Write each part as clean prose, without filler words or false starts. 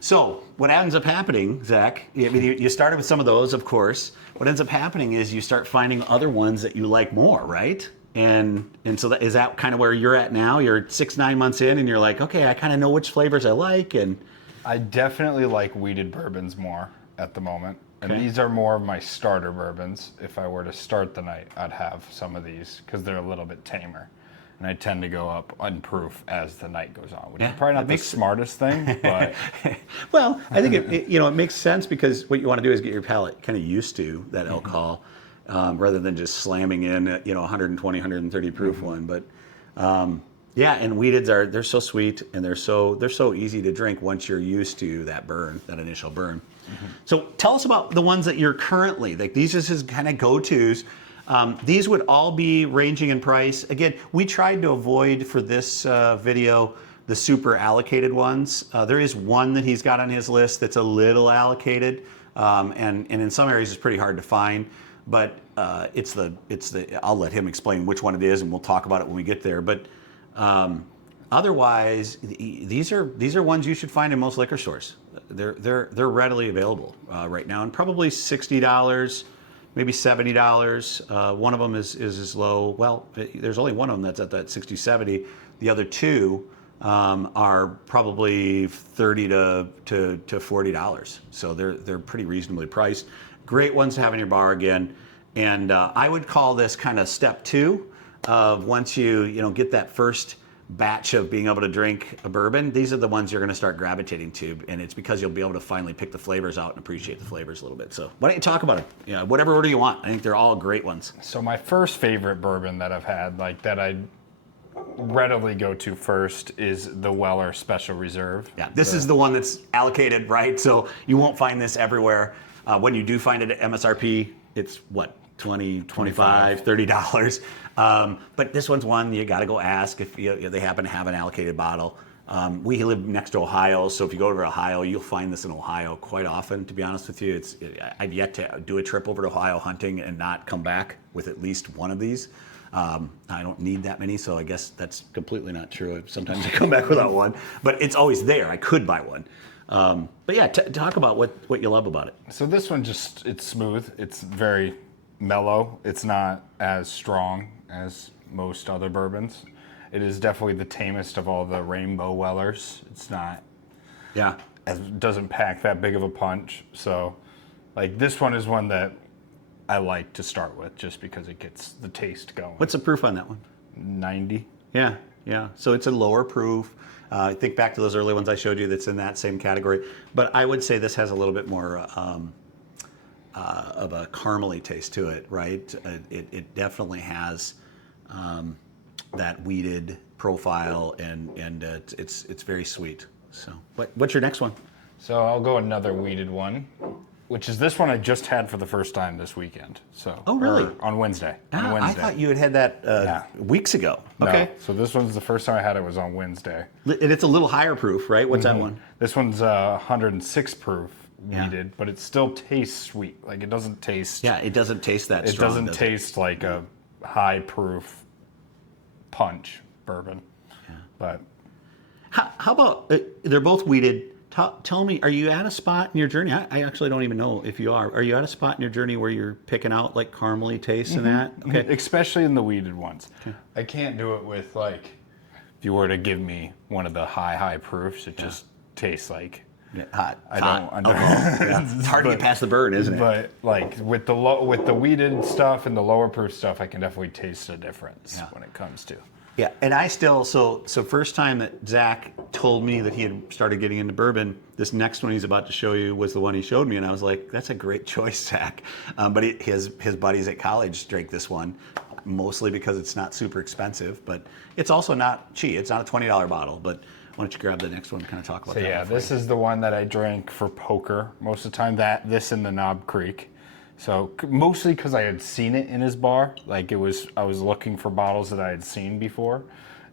So what ends up happening, Zach, I mean, you started with some of those, of course. What ends up happening is you start finding other ones that you like more, right? And so is that kind of where you're at now? You're 6-9 months in, and you're like, okay, I kind of know which flavors I like, and I definitely like wheated bourbons more at the moment. And Okay. these are more of my starter bourbons. If I were to start the night, I'd have some of these because they're a little bit tamer. And I tend to go up on proof as the night goes on, which is probably not the smartest thing, but well, I think it makes sense because what you want to do is get your palate kind of used to that alcohol, rather than just slamming in 120, 130 proof one. But yeah, and wheateds they're so sweet and they're so easy to drink once you're used to that burn, that initial burn. So tell us about the ones that you're currently like. These are his kind of go-tos. These would all be ranging in price. Again, we tried to avoid for this video the super allocated ones. There is one that he's got on his list that's a little allocated, and in some areas it's pretty hard to find. But it's the I'll let him explain which one it is, and we'll talk about it when we get there. But otherwise, these are ones you should find in most liquor stores. They're readily available right now, and probably $60. Maybe $70. One of them is as low. Well, there's only one of them that's at that $60, $70. The other two are probably $30 to $40. So they're pretty reasonably priced. Great ones to have in your bar again. And I would call this kind of step 2 of once you get that first batch of being able to drink a bourbon. These are the ones you're going to start gravitating to, and it's because you'll be able to finally pick the flavors out and appreciate the flavors a little bit. So why don't you talk about it? Whatever order you want. I think they're all great ones. So my first favorite bourbon that I've had, like that I readily go to first, is the Weller Special Reserve. Yeah, this is the one that's allocated, right? So you won't find this everywhere. When you do find it at MSRP, it's what? $20, $25, $30. But this one's one you got to go ask if they happen to have an allocated bottle. We live next to Ohio, so if you go over to Ohio, you'll find this in Ohio quite often, to be honest with you. I've yet to do a trip over to Ohio hunting and not come back with at least one of these. I don't need that many, so I guess that's completely not true. Sometimes I come back without one, but it's always there. I could buy one. But yeah, talk about what you love about it. So this one it's smooth. It's very mellow. It's not as strong as most other bourbons. It is definitely the tamest of all the Rainbow Wellers. It's not, it doesn't pack that big of a punch. So like this one is one that I like to start with just because it gets the taste going. What's the proof on that one? 90. Yeah. So it's a lower proof. Think back to those early ones I showed you that's in that same category. But I would say this has a little bit more of a caramely taste to it, right? It definitely has that wheated profile, and it's very sweet. So what's your next one? So I'll go another wheated one, which is this one I just had for the first time this weekend. So really? On Wednesday. I thought you had that weeks ago. Okay. No, so this one's the first time I had it was on Wednesday. And it's a little higher proof, right? What's that one? This one's 106 proof wheated, but it still tastes sweet. Like it doesn't taste. Yeah, it doesn't taste that strong. It doesn't taste like a high proof punch bourbon. Yeah. But how about they're both wheated? Tell me, are you at a spot in your journey? I actually don't even know if you are. Are you at a spot in your journey where you're picking out like caramely tastes and that? Okay. Especially in the wheated ones. Okay. I can't do it with like, if you were to give me one of the high proofs, it just tastes like hot. I don't. It's hard to get past the burn, isn't it? But like with the wheated stuff and the lower proof stuff, I can definitely taste the difference when it comes to. Yeah, and I still, so first time that Zach told me that he had started getting into bourbon, this next one he's about to show you was the one he showed me, and I was like, that's a great choice, Zach. But his buddies at college drank this one, mostly because it's not super expensive, but it's also not cheap. It's not a $20 bottle, but why don't you grab the next one and kind of talk about that? So yeah, this is the one that I drank for poker most of the time, this in the Knob Creek. So mostly because I had seen it in his bar, like I was looking for bottles that I had seen before,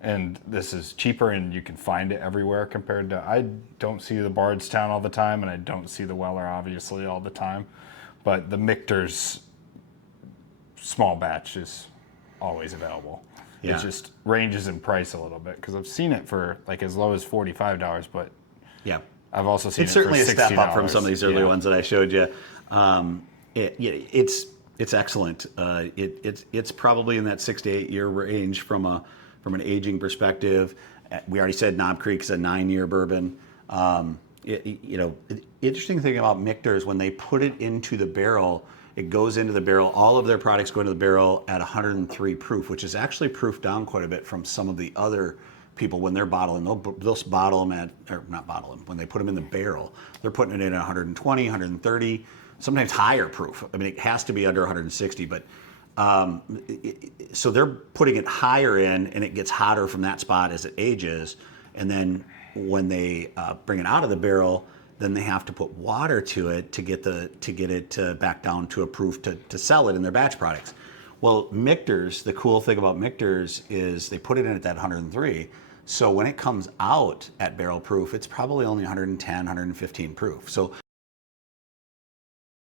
and this is cheaper and you can find it everywhere compared to, I don't see the Bardstown all the time and I don't see the Weller obviously all the time, but the Michter's small batch is always available. Yeah. It just ranges in price a little bit because I've seen it for like as low as $45, but yeah, I've also seen It's it certainly a for step up from $60. some of these early Yeah. ones that I showed you. It's excellent. It's probably in that 6 to 8 year range from an aging perspective. We already said Knob Creek is a 9-year bourbon. Interesting thing about Michter is when they put it into the barrel, it goes into the barrel. All of their products go into the barrel at 103 proof, which is actually proofed down quite a bit from some of the other people when they're bottling. They'll bottle them or not bottle them, when they put them in the barrel, they're putting it in at 120, 130, sometimes higher proof. I mean, it has to be under 160, but so they're putting it higher in, and it gets hotter from that spot as it ages. And then when they bring it out of the barrel, then they have to put water to it to get it back down to a proof to sell it in their batch products. Well, Michter's, the cool thing about Michter's is they put it in at that 103. So when it comes out at barrel proof, it's probably only 110, 115 proof. So